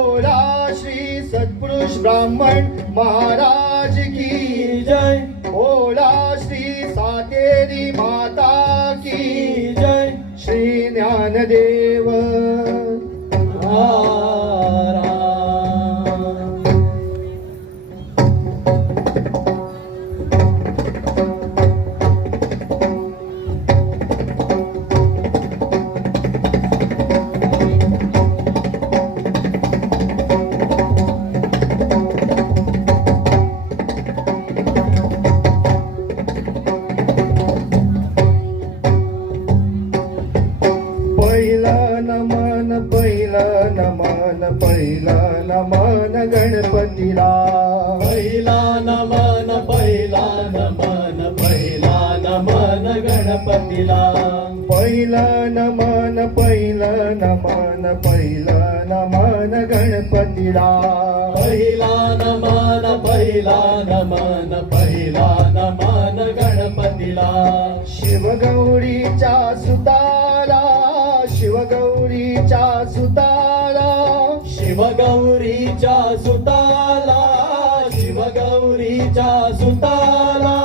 बोला श्री सत्पुरुष ब्राह्मण महाराज की जय, बोला श्री सातेरी माता की जय, श्री ज्ञानदेव महाराज. पहिला नमन गणपतीला, पहिला नमन, पहिला नमन, पहिला नमन गणपतीला. पहिला नमन, पहिला नमन, पहिला नमन गणपतीला. पहिला नमन, पहिला नमन, पहिला नमन गणपतीला. शिवगौरीच्या सुताला, शिवगौरीच्या सुताला, शिवगौरीच्या सुताला, शिवगौरीच्या सुताला.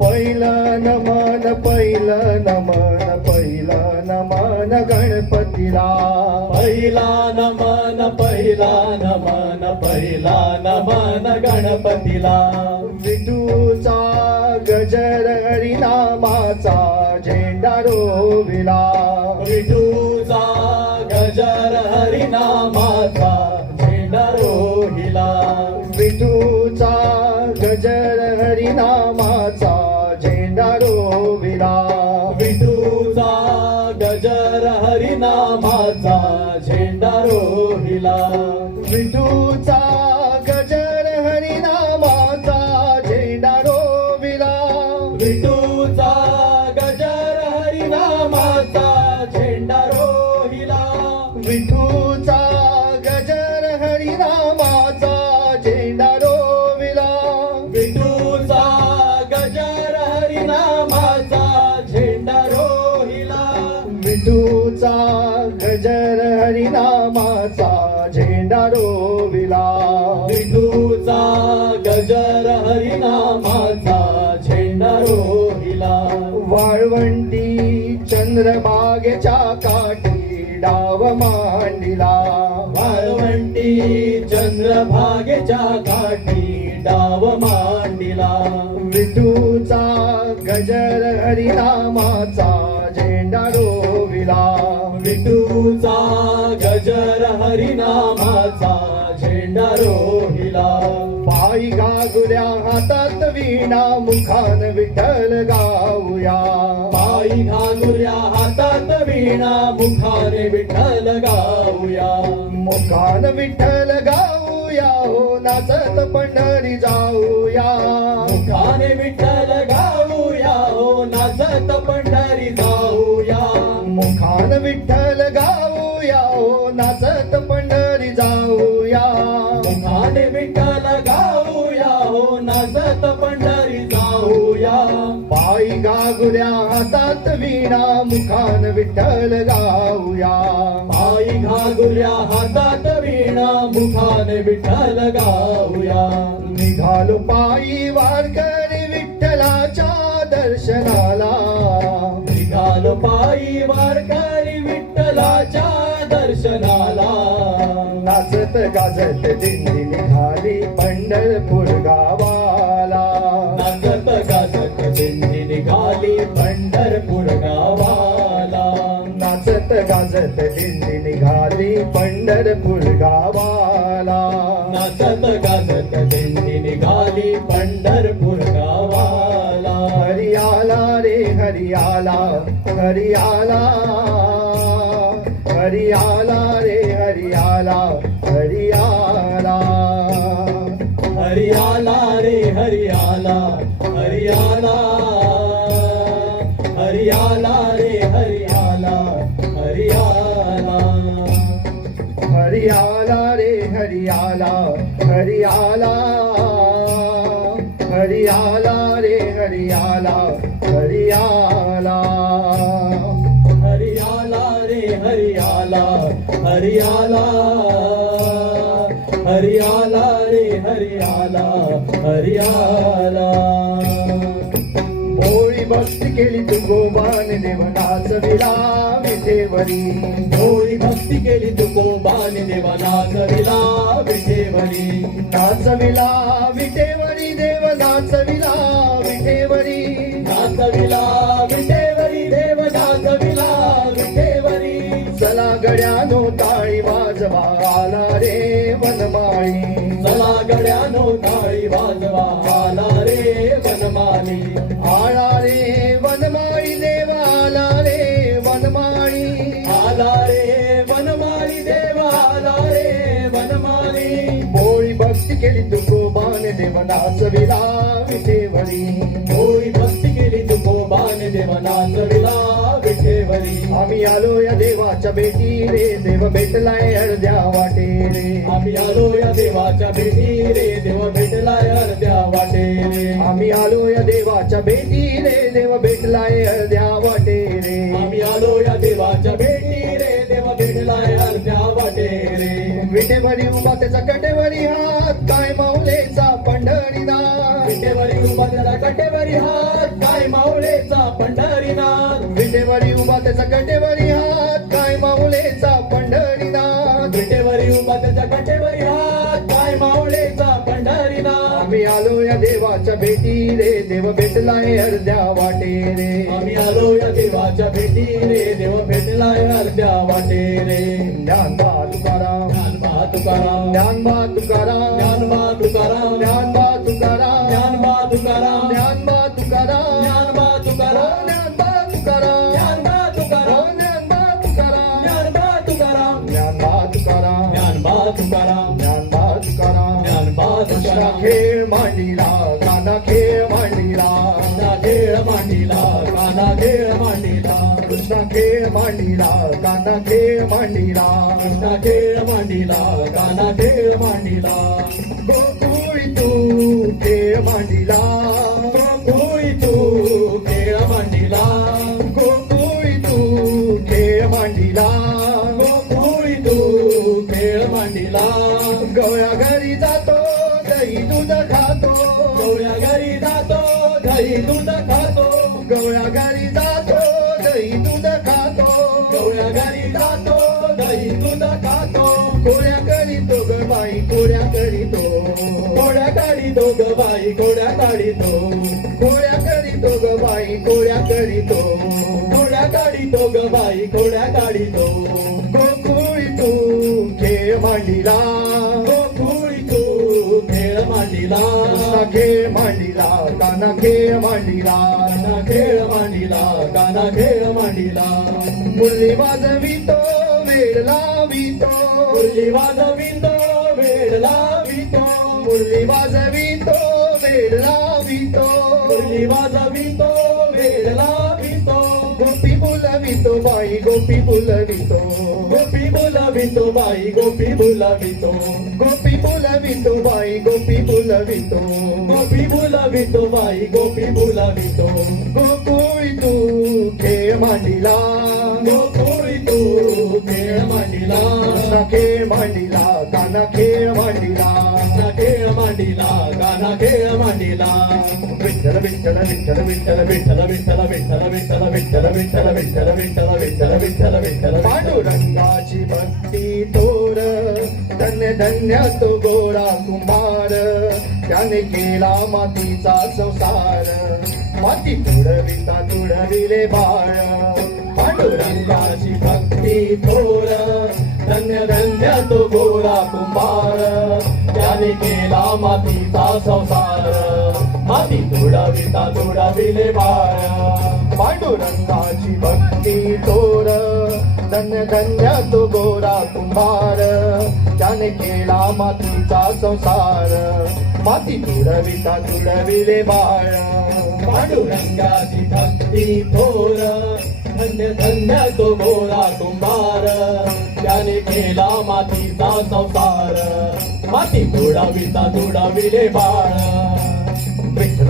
पहिलं नमन, पहिलं नमन, पहिलं नमन गणपतीला. पहिला नमन, पहिला नमन, पहिला नमन गणपतीला. विठूचा गजर हरिनामाचा झेंडा रोविला. विठूचा गजर हरिनामाचा झेंडा रोहिला. विठूचा गजर हरिनामाचा झेंडा रोविला. विठूचा गजर हरिनामाचा झेंडा रोहिला. विठूचा गजर हरिनामाचा झेंडा रोविला. विठूचा गजर हरिनामाचा झेंडा रोहिला. विठूचा गजर हरिनामाचा झेंडा रोविला. विठूचा गजर हरिनामाचा झेंडा रोहिला. विठूचा गजर हरिनामाचा झेंडा रोविला. विठूचा गजर हरिनामाचा झेंडा रोहिला. वाळवंटी चंद्रभागेच्या काठी डाव मांडिला. वाळवंटी चंद्रभागेच्या काठी डाव मांडिला. विठूचा गजर हरिनामाचा झेंडा रोविला. विठूचा गजर हरिनामाचा झेंडा रोहिला. पायी गागुल्या हातात वीणा मुखान विठ्ठल गाऊया. पायी घागुऱ्या हातात वीणा मुखाने विठ्ठल गाऊया. मुखान विठ्ठल गाऊया हो नाचत पंढरी जाऊया. मुखाने विठ्ठल गाऊया हो नाचत पंढरी जाऊया. मुखान विठ्ठल गाऊया हो नाचत पंढरी जाऊया. मुखाने विठ्ठल गाऊया हो नाचत पंढरी जाऊया. पायी गागुल्या हातात वीणा मुखान विठ्ठल गाऊया. पायी घागुऱ्या हातात वीणा मुखाने विठ्ठल गाऊया. निघालो पायी वारकरी विठ्ठलाच्या दर्शनाला. निघालो पायी वारकरी विठ्ठलाच्या दर्शनाला. नाचत गाजत दिंडी निघाली पंढरपूर गावाला. नाचत गाजत दिंडी निघाली पंढरपूर गावाला. नाचत गाजत दिंडी निघाली पंढरपूर गावाला. नाचत गाजत दिंडी निघाली पंढरपूर गावाला. हरियाला रे हरियाला, हरियाला, हरियाला रे हरियाला, हरियाला. हरियाला रे हरियाला, हरियाला, हरियाला रे हरियाला, हरियाला. हरियाला रे हरियाला, हरियाला, हरियाला रे हरियाला, हरियाला. हरियाला रे हरियाला, हरियाला, हरियाला रे हरियाला हरियाला. होळी भक्ती केली तुकोबान देव नाचविला विठेवरी. होळी भक्ती केली तुकोबान देवा नाचविला विठेवरी. नाचविला विठेवरी देव नाचविला विठेवरी. नाचविला विठेवरी देव नाचविला विठेवरी. चला गड्यानो टाळी वाजवा आला रे वनमाळी. चला गड्यानो टाळी वाजवा आला रे वनमाली. आला रे वनमाळी देव आला रे वनमाळी. आला रे वनमाली देव आला रे वनमाली. होळी भक्ती केली तुकोबान देव नाचविला विठेवरी. होळी भक्ती केली तुकोबान देव नाचविला विठेवरी. आम्ही आलो या देवाच्या भेटी रे देव भेटलाय अर्ध्या वाटे रे. आम्ही आलो या देवाच्या भेटी रे देव भेटलाय अर्ध्या वाटे रे. आम्ही आलो या देवाच्या भेटी रे देव भेटलाय अर्ध्या वाटे रे. आम्ही आलो या देवाच्या भेटी रे देव भेटलाय अर्ध्या वाटे रे. विठेवरी उभा त्याचा कटेवरी हात काय माऊलेचा पंढरीनाथ. विठेवरी उभा त्याचा कटेवरी हात काय माऊलेचा पंढरीनाथ. विठेवरी उभा त्याचा कटेवरी हात काय माऊलेचा पंढरीनाथ. विठेवरी उभा त्याच्या कटेवरी हात काय माऊलेचा पंढरीनाथ. आम्ही आलो या देवाच्या भेटी रे देव भेटलाय अर्ध्या वाटे रे. आम्ही आलो या देवाच्या भेटी रे देव भेटलाय अर्ध्या वाटे रे. ज्ञानबा तुकाराम ज्ञानबा तुकाराम ज्ञानबा तुकाराम ज्ञानबा तुकाराम ज्ञानबा तुकाराम ज्ञानबा तुकाराम ज्ञानबा तुकाराम ज्ञानबा तुकाराम ज्ञानबा तुकाराम ज्ञानबा तुकाराम ज्ञानबा तुकाराम ज्ञानबा तुकाराम ज्ञानबा तुकाराम ज्ञानबा तुकाराम ज्ञानबा तुकाराम. ज्ञानबा कृष्णा तुकाराम. खेळ मांडीला काना खेळ मांडीला. काना खेळ मांडीला काना खेळ मांडीला. कृष्णा खेळ मांडीला काना खेळ मांडीला. कृष्णा खेळ मांडीला काना खेळ मांडीला. गोकुळी तू खेळ मांडीला. गोकुळी तू खेळ मांडीला. गोकुळी तू खेळ मांडीला. गोकुळी तू खेळ मांडीला. गवळ्या घरी जातो दही दूध खातो. गवळ्या घरी जातो दही दूध खातो. गवळ्या घरी जातो दही दूध खातो. गवळ्या घरी जातो दही दूध खातो. कोड्या करीतो ग बाई कोड्या करीतो. कोड्या काढितो ग बाई कोड्या काढितो. कोड्या करीतो ग बाई कोड्या करीतो. कोड्या काढितो ग बाई कोड्या काढितो. गोकुळी तू खेळ मांडीला. गोकुळी तू खेळ मांडीला. कृष्णा खेळ मांडीला काना खेळ मांडीला. काना खेळ मांडीला काना खेळ मांडीला. मुरली वाजवितो वेड लावितो. मुरली वाजवितो वेड लावितो. मुरली वाजवितो वेड लावितो. मुरली वाजवितो वेड लावितो. गोपी बोलवितो बाई गोपी बोलवितो. गोपी बोलावितो बाई गोपी बोलावितो. गोपी बोलवितो बाई गोपी बोलवितो. गोपी बोलावितो बाई गोपी बोलावितो. गोकुळी तू खेळ मांडीला. गोकुळी तू खेळ मांडीला. कृष्णा खेळ मांडीला काना खेळ मांडीला. काना खेळ मांडीला काना खेळ मांडीला. विठ्ठल विठ्ठल विठ्ठल विठ्ठल विठ्ठल विठ्ठल विठ्ठल विठ्ठल विठ्ठल विठ्ठल विठ्ठल विठ्ठल विठ्ठल विठ्ठल विठ्ठल. पांडुरंगाची भक्ती थोर धन्य धन्य तो गोरा कुंभार. त्याने केला मातीचा संसार. माती तुडविता तुडविले बाळ. पांडुरंगाची भक्ती थोर धन्य धन्य तो गोरा कुंभार. त्याने केला मातीचा संसार. माती तुडविता तुडविले बाळ. पांडुरंगाची भक्ती थोर धन्य धन्य तो गोरा कुंभार. त्याने केला मातीचा संसार. माती तुडविता तुडविले बाळ. पांडुरंगाची भक्ती थोर धन्य धन्य तो गोरा कुंभार. त्याने केला मातीचा संसार. माती तुडविता तुडविले बाळ. विठ्ठल